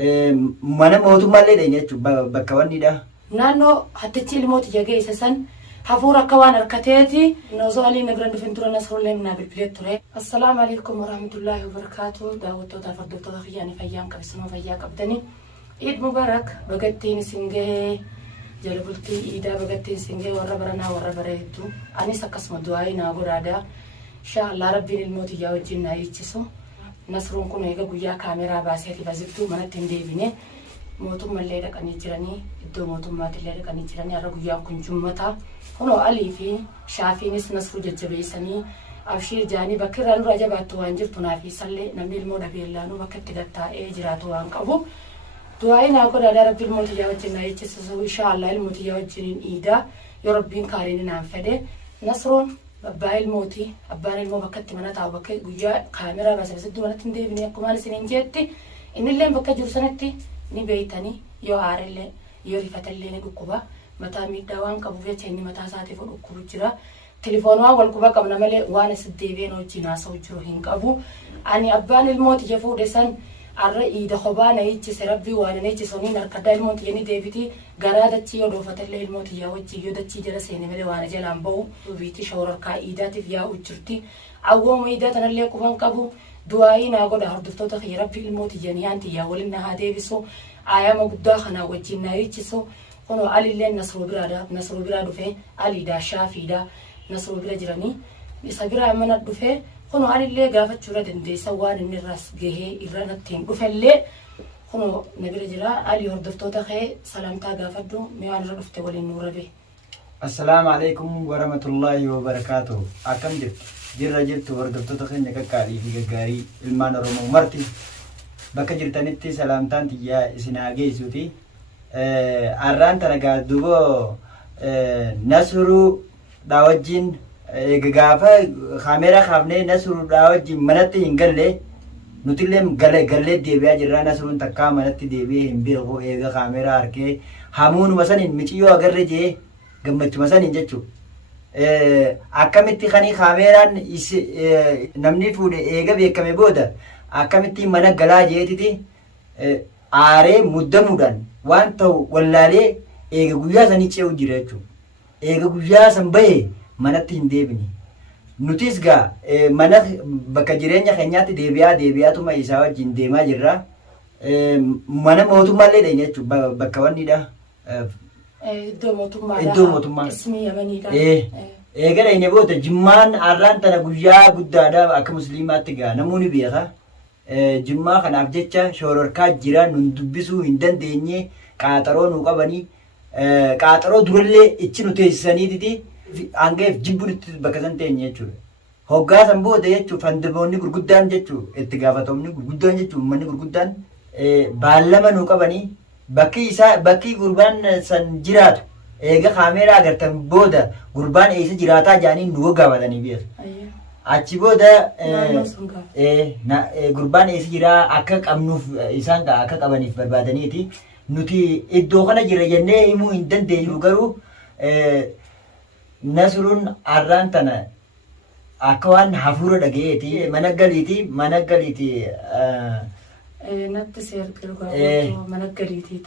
mana mootummallee dha jechuudha bakka wannidha. Naannoo hattichi ilmooti jagee isa san hafuura akka waan harkateeti noozoo alii nagran dhufin tura nasrullee minaa bilbilee ture. Assalaamu alaikum warahmatullaahi wabarakaatu. Daawwattoota fardoottota kiyyaanii fayyaan qabsiisuma fayyaa qabdanii Eid Mubarak bagattiin isin gahee jala bultii iidaa bagattiin isin gahee warra baranaa warra bareeddu anis akkasuma du'aayii naa godhaadhaa inshaallah rabbiin ilmooti yaa wajjin naa eechisu. Nasruun kun eega guyyaa kaameraa baaseeti bazittuu manatti hin deebine mootummallee dhaqanii jiranii iddoo mootummaatillee dhaqanii jiranii har'a guyyaan kun jummataa kunoo alii fi shaafiinis nasruu jajjabeessanii abshiir jaanii bakka irraa nurraa jabaattu waan jirtu naafi sallee namni ilmoo dhabeellaanuu bakka itti gattaa'ee jiraatu waan qabu du'aayii naa godhaadhaa rabbi ilmooti yaa wajjin naa eechisu inshaallah ilmooti yaa wajjiniin iidaa yoo rabbiin kaariin naan fedhe nasruun abbaa ilmooti abbaan ilmoo bakka itti mana taa'u bakka guyyaa kaameraa baasee manatti hin deebine akkuma isiniin jetti innillee bakka jiru sanatti ni beeytanii yoo aarellee yoo rifatallee ni dhukkuba mataa miidhaa waan qabuuf jecha inni mataa isaatiif dhukkubu jira telefoonaa wal quba qabna malee waan as deebiin hojii naasa'u jiru hin qabu ani abbaan ilmooti je fuudhe san arra iida khobaa na ichise rabbii waan na ichise soniin harkaddaa ilmooti yeni deebiti garaa dachii yoo doofatallee ilmooti yaa wajjii yoo dachii jala seene malee waan jalaan bahu biitti shawararkaa iidaatiif yaa'u jirti awwooma iidaa tanallee quban qabu du'aayii naa godha hordoftoota kiyya rabbii ilmooti janii hanti yaa waliin na haa deebisu ayyaama guddaa kanaa wajjin na ichisu kunoo alillee nasruu biraa dhufee aliidhaa shaafiidhaa nasruu bira jiranii isa biraa mana dhufee kunoo alillee gaafachuu dandeessa waan inni irraas gahee irra nattiin dhufellee kunoo na bira jira alii hordoftoota kee salaamtaa gaafadhu mee waan irra dhufte waliin nuura bee. Assalaamu alaikum warahmatullaahi wabarakaatuh. Akkam jirtu hordoftoota keenya qaqqaalii fi gaggaarii ilmaan Oromoo marti bakka jirtanitti salaamtaan tiyyaa isin haa geessuuti. Arraan tana gaadduuboo Nasruu dhaa wajjin gaafa kaameraa kaafnee Nasruu dhaa wajjin manatti hin galle nutillee gallee deebi'aa jirra. Nasruun takkaa manatti deebi'ee hin beeku eega kaameraa harkee hamuunuma saniin miciyyoo agarre jee gammachuma saniin jechuudha. Akkamitti kanii kaameraan namni fuudhe eega beekame booda akkamitti mana galaa jeetiti aaree muddamuudhaan waan ta'u wallaalee eega guyyaa sanii ce'u jira jechuudha. Eega guyyaa san bahee manatti hin deebine. Nutis gaa mana bakka jireenya keenyaatti deebi'aatuma isaa wajjin deemaa jirra. Mana mootummaallee dha jechuudha bakka wannidha. Iddoo mootummaa ismii yamaniidha. Eegala inni booda jimmaan arraan tana guyyaa guddaadha akka musliimaatti gaa namoonni beeka. Jimmaa kanaaf jecha shororkaa jira nun dubbisuu hin dandeenye qaaxaroo nu qabanii qaaxaroo durallee ichi nu teessisaniititi hangaaf jibbuunitti bakka san teenye jechuudha. Hoggaasan booda jechuun fandamoonni gurguddaan jechuun itti gaafatamni gurguddaan jechuun uummanni gurguddaan baallama nu qabanii bakki gurbaan san jiraatu eega kaameraa agartan booda gurbaan eessa jiraataa jaaniin nu gaafatanii beeku. Achi booda gurbaan eessa jiraa akka qabnuuf isaan akka qabaniif barbaadaniiti. Nuti iddoo kana jira jennee himuu hin dandeenyu garuu Nasruun arraan tana akka waan hafuura dhagayeeti mana galiiti natti seerqee dhugaa mana galiitii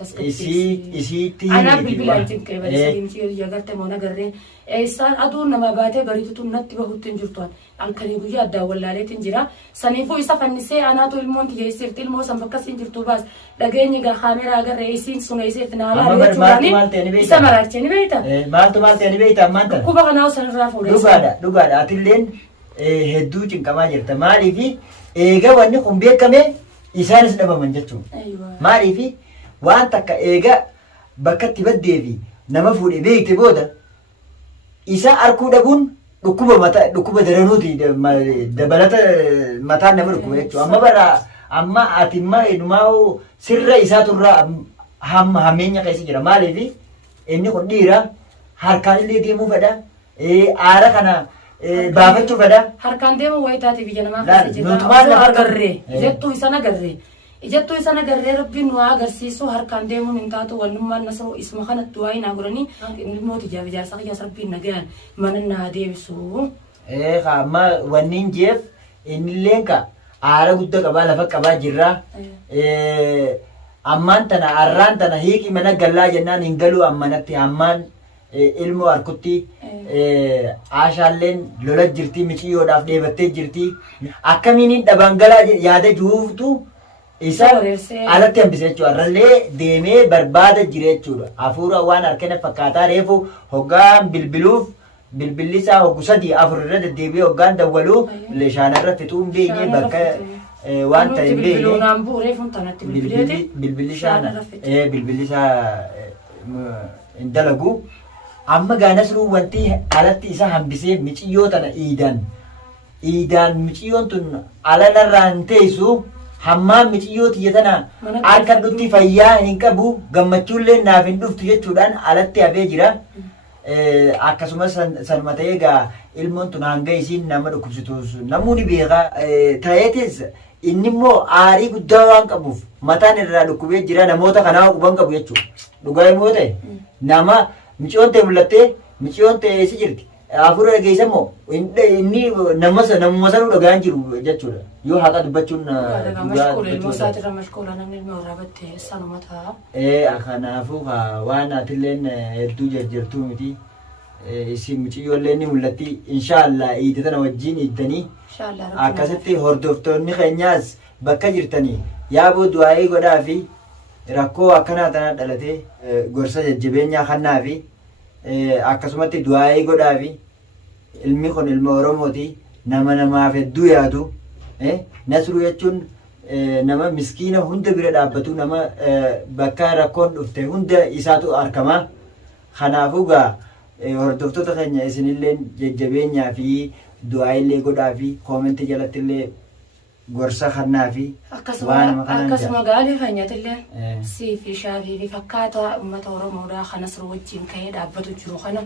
isiitti anaa bilbilaan cinqee balisaanii yagarte moo nagarree eessaan aduun nama baatee bariitutu natti bahutti hin jirtuan halkanii guyyaa addaan wallaaleetiin jira saniifuu isa fannisee anaatu ilmoon tiyyeessiirti ilmoo san bakkas hin jirtu baas dhageenyi gaa kaameraa agarree isiin sun eesseetti naalaa jechuudhaani isa maraachee ni beeyta maaltu ta'e ni beeyta ammaan tana dhukkuba kanaa sanirraa fuudhee dhugaadha atilleen hedduu cinqamaa jirta maaliifi eega wanni kun beekame isaanis dhabaman jechuudha. Maaliifi waan takka eega bakka itti baddeefi nama fuudhee beekte booda isa arkuu dhabuun dhukkuba daranuuti dabalata mataan nama dhukkuba jechuudha. Amma ati inumaa sirra isaaturraa hammeenya keessa jira. Maaliifi inni kun dhiira harkaan illee deemuu fedha. Aara kana baafachuu fedha. Harkaan deemu wayitaati biyya namaa keessa jira. Osoo agarree ijattuu isa nagarree rabbiin nu agarsiisu harkaan deemuun hin taatu wannummaan Nasruu isma kanatti waa'ee naa godhanii ilmooti ijaarsa qiyyaas rabbiin nagayaan mana naa deebisu. Amma wanniin jeef innilleen ka aara guddaa qabaa lafa qabaa jirra. ammaan tana arraan tana hiiqi mana gallaa jennaan hin galuu ammanatti ammaan ilmoo harkutti aashaalleen lola jirti miciyyoodhaaf dheebattee jirti akkamiin dhabaan galaa yaada juuftu isa alatti hambise jechuudha irrallee deemee barbaada jira jechuudha hafuura waan harkana fakkaataa reefu hoggaan bilbiluuf bilbilli isaa hoggu sadii afur irra deddeebi'ee hoggaan dawwaluu shaanarra fixuu hin beekne bakka waan ta'e hin beekne bilbilli isaa hin dalagu amma gaanasruu wanti alatti isa hambisee miciyyoo tana iidaan miciyyoon tun alanarraan teessu hammaan miciyyoo tiyya tana akka dhutti fayyaa hin qabu gammachuullee naaf hin dhuftu jechuudhaan alatti hafee jira. Akkasumas sanuma ta'ee egaa ilmoon tun hanga isiin nama dhukkubsitus namoonni beekaa ta'eetis inni immoo aarii guddaa waan qabuuf mataan irraa dhukkubee jira namoota kanaa quban qabu jechuudha. Dhugaa immoo ta'e nama miciyyoon ta'e mul'attee miciyyoon ta'e si jirti. Hafuura dhageessa immoo inni namuma sanuu dhagaan jiru jechuudha. Yoo haqa dubbachuun kanaafuu waan atilleen hedduu jajjartuu miti. Isin miciyyoollee ni mul'atti inshaallah iidii tana wajjin iiddanii akkasitti hordoftoonni keenyaas bakka jirtanii yaaboo du'aa'ii godhaa fi rakkoo akkanaa tana dhalatee gorsa jajjabeenyaa kannaa fi akkasumatti du'aa'ii godhaa fi ilmi kun ilma Oromooti nama namaaf hedduu yaadu nasruu jechuun nama miskiina hunda bira dhaabbatu nama bakka rakkoon dhufte hunda isaatu argama kanaafuu gaa hordoftoota keenya isinillee jajjabeenyaa fi du'aa'illee godhaa fi koomentii jalatti illee gorsa kannaa fi akkasuma gaarii keenyatillee sii fi shaafii fi fakkaata uummata Oromoodhaa kan Nasruu wajjin ka'ee dhaabbatu jiru kana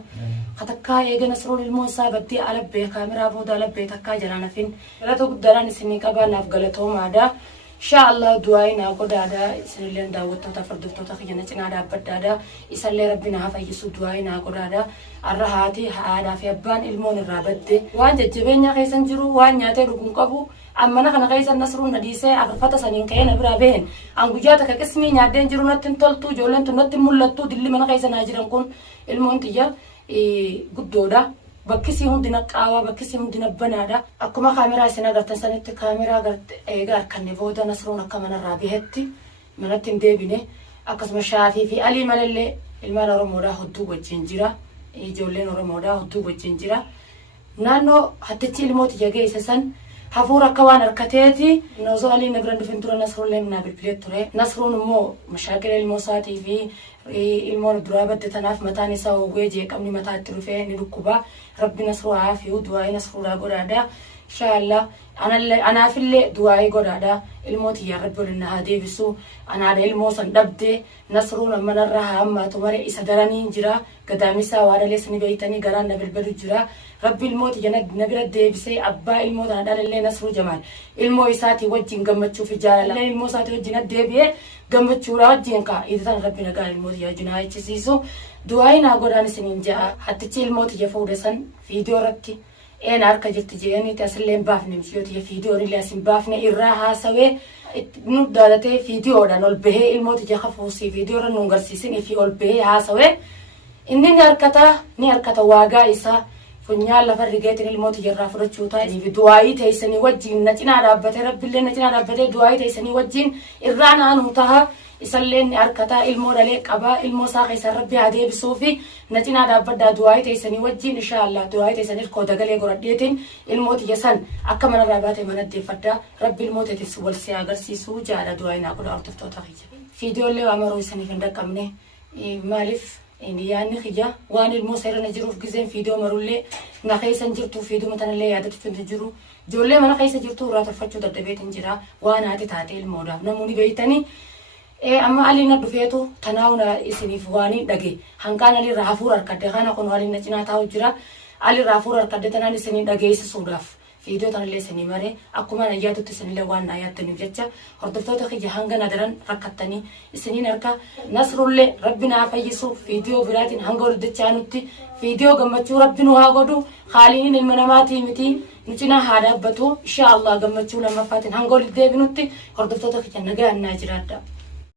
katakkaa eega Nasruun ilmoo isaa baddii alabbee kaameraa booda alabbee takkaa jalaan hafin galata guddaadhaan isinii qabaannaaf galatoomaadha. Inshallah du'aayi naa godhaadha isinillee daawwattoota hordoftoota keenya cinaa dhaabbadhaadha isallee rabbi naa fayyisu du'aayi naa godhaadha arra haati haadhaa fi abbaan ilmoon irraa badde waan jajjabeenya keessan jiru waan nyaatee dhuguun qabu ammana kana keessan Nasruun nadiisee agarfata saniin ka'ee na biraa behen an guyyaa takka qismii nyaaddeen jiru natti hin toltu ijoolleen tun natti hin mul'attu dilli mana keessa naa jiran kun ilmoon xiyya guddoodha. Bakkisi hundi naqaawaa bakkisi hundi nabbanaadha akkuma kaameraa isin agartan sanitti kaameraa eegaa harkanne booda Nasruun akka manarraa bahetti manatti hin deebine akkasuma shaafii fi alii malallee ilmaan Oromoodhaa hedduu wajjin jira ijoolleen Oromoodhaa hedduu wajjin jira naannoo hattichi ilmooti jageessa san hafuura akka waan harkateeti noozoo alii na bira dhufin tura Nasruullee naa bilbilee ture Nasruun immoo mashaakila ilmoo isaatii fi ilmoon duraa badde tanaaf mataan isaa hogwee jeeqamni mataatti dhufee ni dhukkuba rabbi Nasruu haafiyu du'aa'ii Nasruudhaa godhaadha inshallah anaafillee du'aa'ii godhaadha ilmooti yaa rabbi waliin haa deebisu anaadha ilmoo san dhabde Nasruun manarraa haa hammaatu malee isa daranii jira gadaamisaa waadalees ni beeytanii garaan na bilbilu jira rabbi ilmooti na bira deebisee abbaa ilmoo tana dhalallee Nasruu Jamaal ilmoo isaatii wajjin gammachuu fi jaalala ilmoo isaatii wajjin deebi'ee gammachuudha wajjin ka idan rabbi nagaa ilmooti yaa jinaa ichisiisu du'aayi naa godhaan isiniin ja'a hattichi ilmooti ya fuudhe san viidiyoo irratti een harka jirti jeeni tasillee baafne misiyooti ya viidiyoo illee asin baafne irraa haasawee nu daalatee viidiyoodhaan ol bahee ilmooti ja hafuusi viidiyoo irra nu garsiisin fi ol bahee haasawee inni ni harkata waagaa isaa funyaan lafa rigeetiin ilmooti jirraa fudhachuu taa'e du'aayii teessanii wajjin na cinaa dhaabbatee rabbillee na cinaa dhaabbatee du'aayii teessanii wajjin irraa naanuu taha isallee ni harkataa ilmoo dhalee qabaa ilmoo isaa keessaa rabbi haa deebisuu fi na cinaa dhaabbaddaa du'aayii teessanii wajjin inshallah du'aayii teessanii koo dagalee goradheetiin ilmooti jasan akka manarraa baatee mana deeffaddaa rabbi ilmooteetis wal si agarsiisuu jaadha du'aayii naa godha hordoftoota kiyya viidiyoollee waa maruu isaniif hin dhaqqabne maaliif yaanni khiyya waan ilmoo seerana jiruuf gizeen viidiyoo marullee na keessan jirtu viidiyoo matanallee yaadatu jiru ijoollee mana keessa jirtu irraa tolfachuu dadhabeetiin jira waan haati taatee ilmoodhaaf namoonni beeytanii amma aliina dhufeetu tanaa'una isiniif waan dhage hanqaan alirraa hafuura harkadde kana kun waliin na cinaa taa'u jira alirraa hafuura harkadde tanaan isinii dhageessisuudhaaf viidiyoo tanallee isinii maree akkuma na yaaddutti isinillee waan na yaaddaniif jecha hordoftoota kiyya hanga na daran rakkattanii isiniin harka Nasruullee rabbi naa fayyisu viidiyoo biraatiin hanga waliddachaa nutti viidiyoo gammachuu rabbi nu haa godhu haaliin ilma namaatii miti nu cinaa haa dhaabbatu inshallah gammachuu lammaffaatiin hanga walitti deebinutti hordoftoota kiyya nagaa annaa jiraadha.